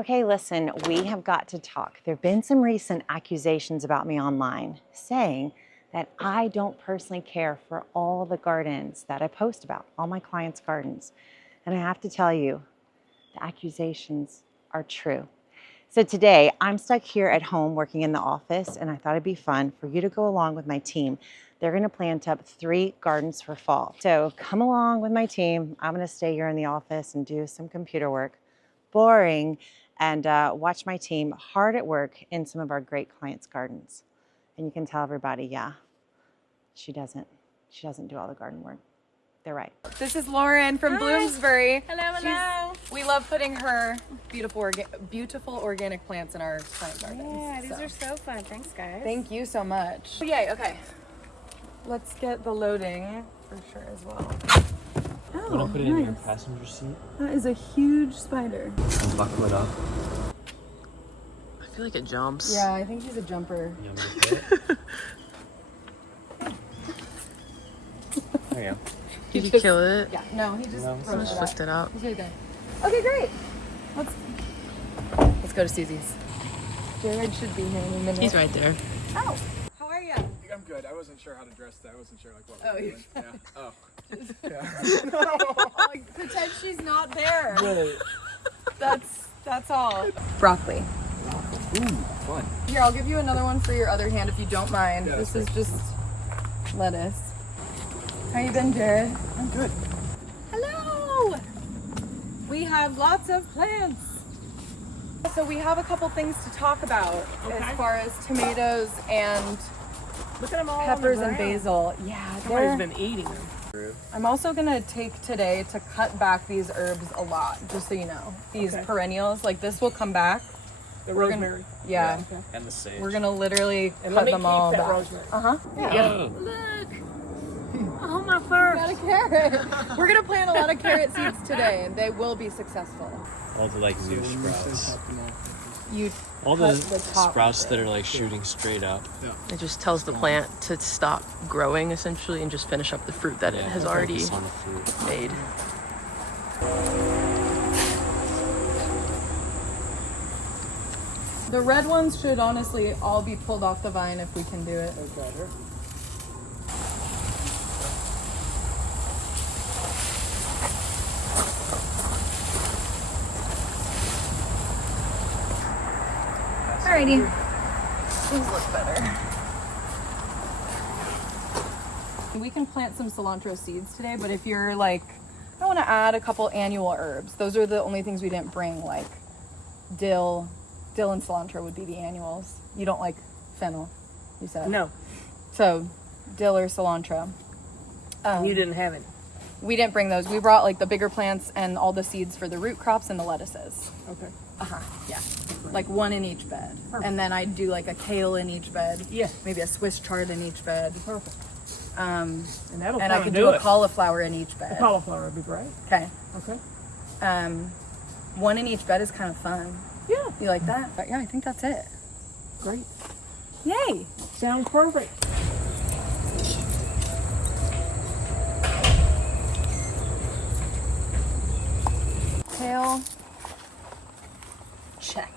Okay, listen, we have got to talk. There have been some recent accusations about me online saying that I don't personally care for all the gardens that I post about, all my clients' gardens. And I have to tell you, the accusations are true. So today, I'm stuck here at home working in the office, and I thought it'd be fun for you to go along with my team. They're gonna plant up 3 gardens for fall. So come along with my team. I'm gonna stay here in the office and do some computer work. Boring. And watch my team hard at work in some of our great clients' gardens. And you can tell everybody, yeah, she doesn't do all the garden work. They're right. This is Lauren from Bloomsbury. Hello. We love putting her beautiful organic plants in our client gardens. Yeah, these are so fun. Thanks, guys. Thank you so much. Yay, okay. Let's get the loading for sure as well. You want to put it in your passenger seat? That is a huge spider. Buckle it up. I feel like it jumps. Yeah, I think he's a jumper. You want me to put it? There you go. Did you kill it? Yeah, no, he just Flipped it up. He's right there. Okay, great. Let's go to Susie's. Jared should be here in a minute. He's right there. Oh, how are you? I'm good. I wasn't sure how to dress that. I wasn't sure like what. Oh, we were doing. Yeah. Oh. Like, pretend she's not there. Right. That's all. Broccoli. Ooh, fun. Here, I'll give you another one for your other hand if you don't mind. Yeah, this is just lettuce. How you been, Jared? I'm good. Hello! We have lots of plants. So we have a couple things to talk about as far as tomatoes and Look at them all. peppers on the and ground. basil. Yeah, Somebody's been eating them. I'm also gonna take today to cut back these herbs a lot, just so you know. These perennials, like this will come back. The We're rosemary. Yeah. Okay. And the sage. We're gonna literally And cut let me them keep all that back. rosemary. Yeah. Look. Oh, my fur. Got a carrot. We're gonna plant a lot of carrot seeds today, and they will be successful. All the like new sprouts. You All the cut the top sprouts of that it. are like shooting straight up. It just tells the plant to stop growing essentially and just finish up the fruit that it has already Focus on the fruit. made. The red ones should honestly all be pulled off the vine if we can do it. Alrighty. These look better. We can plant some cilantro seeds today, but if you're like, I want to add a couple annual herbs. Those are the only things we didn't bring, like dill and cilantro would be the annuals. You don't like fennel, you said? No, So dill or cilantro. you didn't have it. We didn't bring those. We brought like the bigger plants and all the seeds for the root crops and the lettuces. Okay. Yeah. Like one in each bed. And then I'd do like a kale in each bed. Yeah. Maybe a Swiss chard in each bed. Perfect. And And that'll I could do a cauliflower in each bed. cauliflower would be great. Okay. Okay. One in each bed is kind of fun. Yeah. You like that? But yeah, I think that's it. Great. Yay. Sounds perfect. Kale. Check.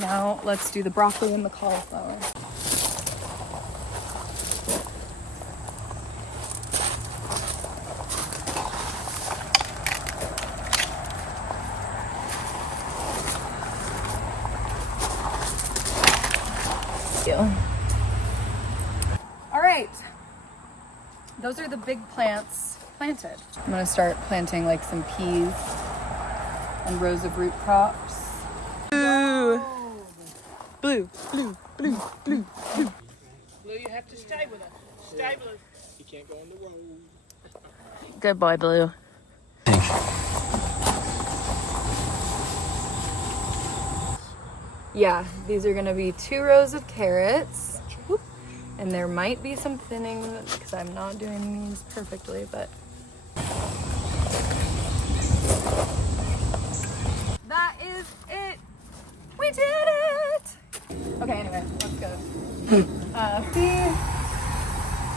Now let's do the broccoli and the cauliflower. All right, those are the big plants planted. I'm gonna start planting like some peas and rows of root crops. Blue, blue, blue, blue, blue. Blue, you have to stay with us. Stay with us. You can't go on the road. Good boy, Blue. Yeah, these are gonna be 2 rows of carrots. Whoop. And there might be some thinning because I'm not doing these perfectly, but. That is it. We did it. Okay, anyway, let's go. See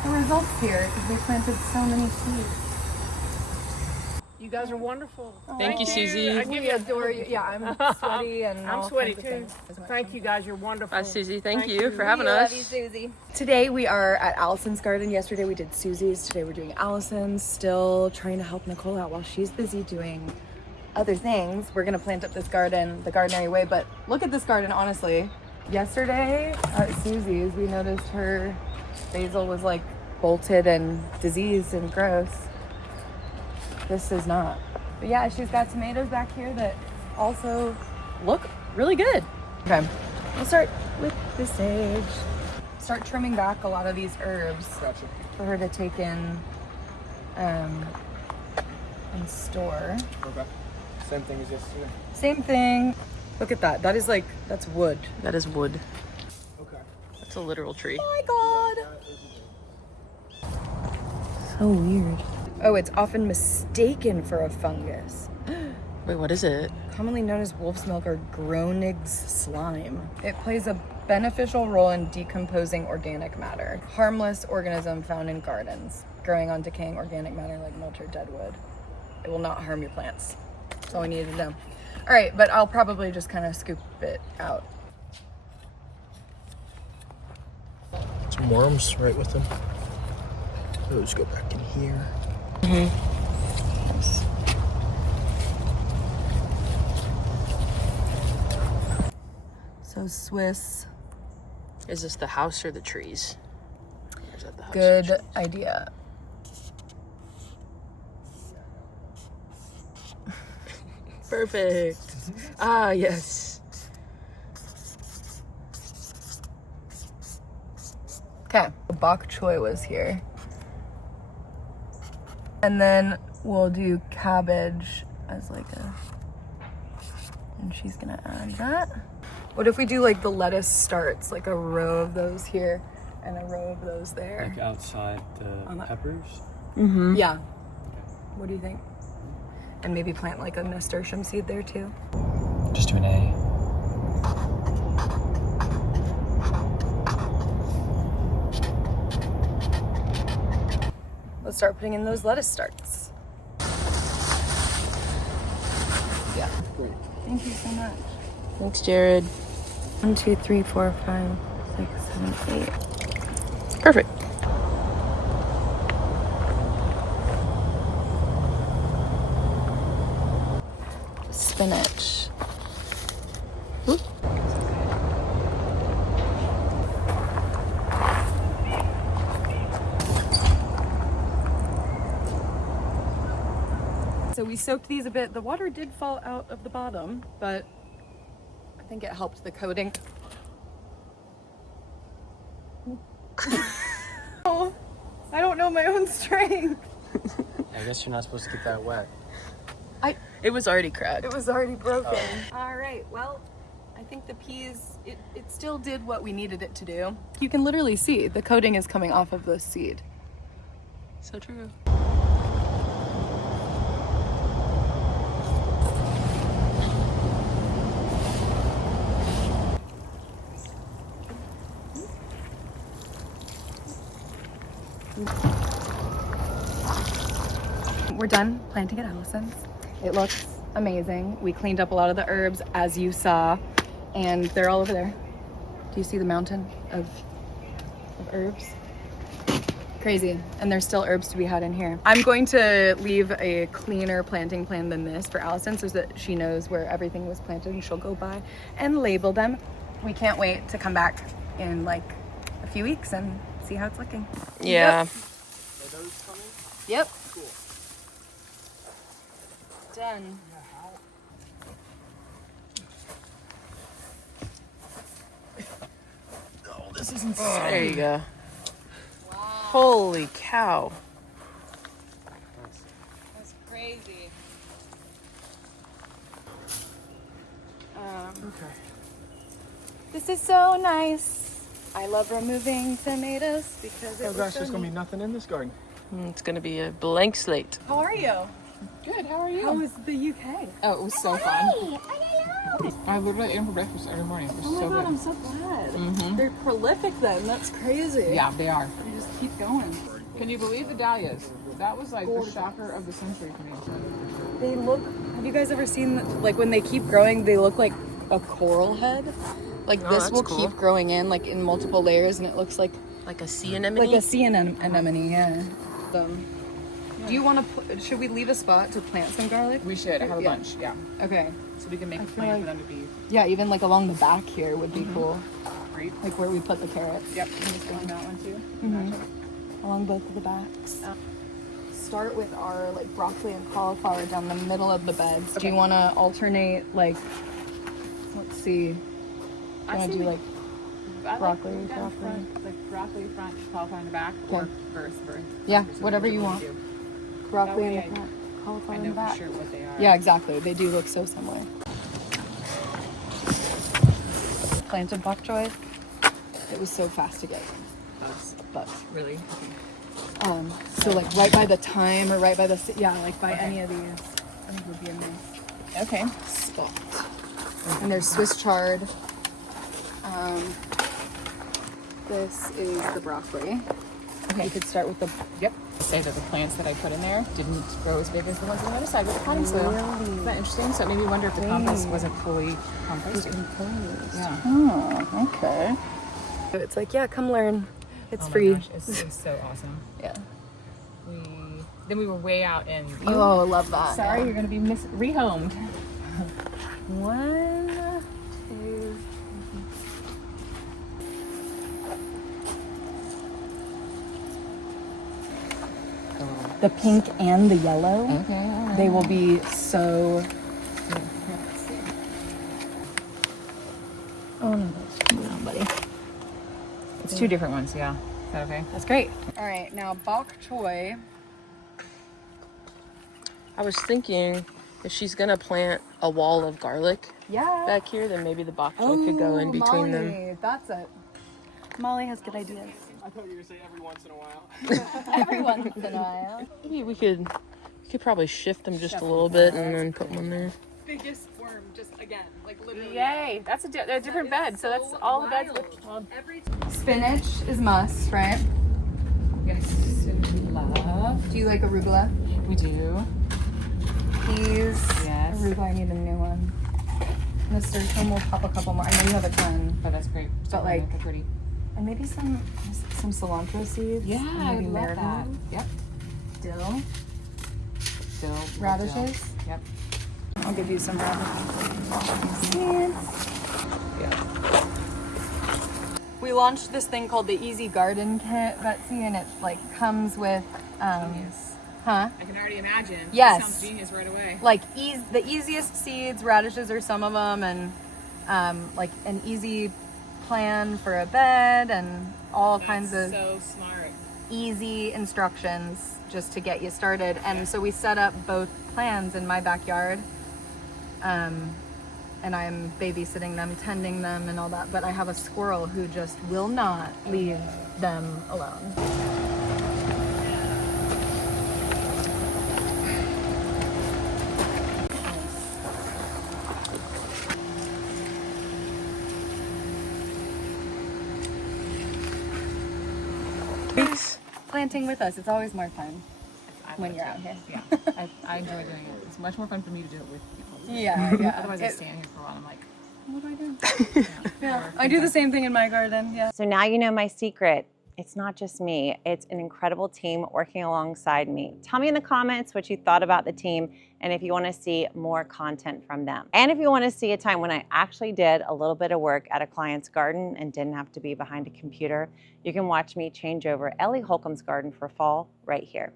the results here because we planted so many seeds. You guys are wonderful. Thank you, Susie. I give We you adore you. Yeah, I'm sweaty and I'm all sweaty kinds of too. things. Thank you guys, you're wonderful. Bye, Susie. Thank you for having us. Susie. Today we are at Allison's garden. Yesterday we did Susie's. Today we're doing Allison's. Still trying to help Nicole out while she's busy doing other things. We're gonna plant up this garden the Gardenary way, but look at this garden, honestly. Yesterday at Susie's, we noticed her basil was like bolted and diseased and gross. This is not. But yeah, she's got tomatoes back here that also look really good. Okay, we'll start with the sage. Start trimming back a lot of these herbs Gotcha. for her to take in and store. Okay. Same thing as yesterday. Same thing. Look at that. That is like, that's wood. That is wood. Okay. That's a literal tree. Oh my god. So weird. Oh, it's often mistaken for a fungus. Wait, what is it? Commonly known as wolf's milk or Gronig's slime. It plays a beneficial role in decomposing organic matter. Harmless organism found in gardens, growing on decaying organic matter like mulch or dead wood. It will not harm your plants. That's all we needed to know. All right, but I'll probably just kind of scoop it out. Some worms right with them. Those go back in here. So Swiss, Is this the house or the trees? Or is that the house? good idea. Perfect. Ah, yes. Okay, bok choy was here. And then we'll do cabbage as like a, and she's gonna add that. What if we do like the lettuce starts, like a row of those here and a row of those there? Like outside On the that- peppers? Yeah. What do you think? And maybe plant like a nasturtium seed there too. Just do an A. Let's start putting in those lettuce starts. Yeah. Great. Thank you so much. Thanks, Jared. 1, 2, 3, 4, 5, 6, 7, 8. Perfect. Spinach. So we soaked these a bit. The water did fall out of the bottom, but I think it helped the coating. Oh, I don't know my own strength. I guess you're not supposed to get that wet. It was already cracked. It was already broken. All right, well, I think the peas, it still did what we needed it to do. You can literally see the coating is coming off of the seed. So true. We're done planting at Allison's. It looks amazing. We cleaned up a lot of the herbs, as you saw, and they're all over there. Do you see the mountain of herbs? Crazy. And there's still herbs to be had in here. I'm going to leave a cleaner planting plan than this for Allison so that she knows where everything was planted and she'll go by and label them. We can't wait to come back in like a few weeks and see how it's looking. Yeah. Are those coming? Yep. Cool. Done. Oh, this is insane. There you go. Holy cow. That's crazy. Okay. This is so nice. I love removing tomatoes because it Oh was gosh, so there's gonna be neat. nothing in this garden. It's gonna be a blank slate. How are you? Good, how are you? How was the UK? Oh, it was so fun. I literally ate them for breakfast every morning. It was Oh my so god, good. I'm so glad. They're prolific then. That's crazy. Yeah, they are. You just keep going. Can you believe the dahlias? That was like the shocker of the century to me. They look, have you guys ever seen, like when they keep growing, they look like a coral head? Like Oh, this that's will cool. keep growing in, like in multiple layers, and it looks like Like a sea anemone? a sea anemone, yeah. Do you want to, should we leave a spot to plant some garlic? We should. I have a Yeah. bunch. Yeah. Okay. So we can make a feel plant like- for them to be Yeah, even like along the back here would be cool. great. Like where we put the carrots. Yep. And just go on that one too. Along both of the backs. Start with our like broccoli and cauliflower down the middle of the beds. Do you want to alternate like, let's see, do you want to do like broccoli, broccoli? Front, like broccoli front, cauliflower in the back, Okay. or verse. Yeah, whatever you want. Do. Broccoli in That the way front, cauliflower I in know the back. for sure what they are. Yeah, exactly. They do look so similar. Planted bok choy. It was so fast to get. Bugs. Really? So like right by the thyme or right by the, yeah, like by any of these, I think would be a nice Okay. spot. And there's Swiss chard. This is the broccoli. Okay. You could start with the, Yep. Say that the plants that I put in there didn't grow as big as the ones on the other side with the potting soil. Isn't that interesting? So it made me wonder if the compost wasn't fully composted. Yeah. oh, okay. It's like, yeah, come learn. It's Oh my free. gosh, it's so awesome. Yeah. Then we were way out in. Oh, love that. Sorry, you're gonna be rehomed. 1, 2. The pink and the yellow. Okay. All right. They will be so. Oh no, that's no, buddy. It's two different ones. Yeah. Is that okay? That's great. All right, now bok choy. I was thinking if she's gonna plant a wall of garlic Yeah. back here, then maybe the bok choy could go in between them. Molly, that's it. Molly has good ideas. I thought you were going to say every once in a while. Every once in a while. Maybe we could probably shift them just a little bit and then put one there. Biggest worm, just again, like literally. Yay! That's a different bed. So that's all the beds with. Well, Spinach is must, right? yes, love. Do you like arugula? We do. Peas. Yes. Arugula, I need a new one. Mr. Tom will pop a couple more. I know you have a ton. But that's great. But, like- they're pretty. And maybe some cilantro seeds. Yeah, And I maybe would love that. marigolds. Yep. Dill. Dill. Radishes. Yep. I'll give you some radishes. Yeah. We launched this thing called the Easy Garden Kit, Betsy, and it like comes with, Genius. huh? I can already imagine. Yes. That sounds genius right away. Like the easiest seeds, radishes are some of them, and like an easy plan for a bed, and all kinds of so smart. easy instructions just to get you started. And so we set up both plans in my backyard, and I'm babysitting them, tending them, and all that. But I have a squirrel who just will not leave them alone. Thanks. Planting with us, it's always more fun I when love you're it. out here. Yeah. I enjoy doing it. It's much more fun for me to do it with people. Yeah, yeah. Otherwise, I stand here for a while. I'm like, What do I do? Yeah, I do the same thing in my garden. Yeah. So now you know my secret. It's not just me, it's an incredible team working alongside me. Tell me in the comments what you thought about the team and if you want to see more content from them. And if you want to see a time when I actually did a little bit of work at a client's garden and didn't have to be behind a computer, you can watch me change over Ellie Holcomb's garden for fall right here.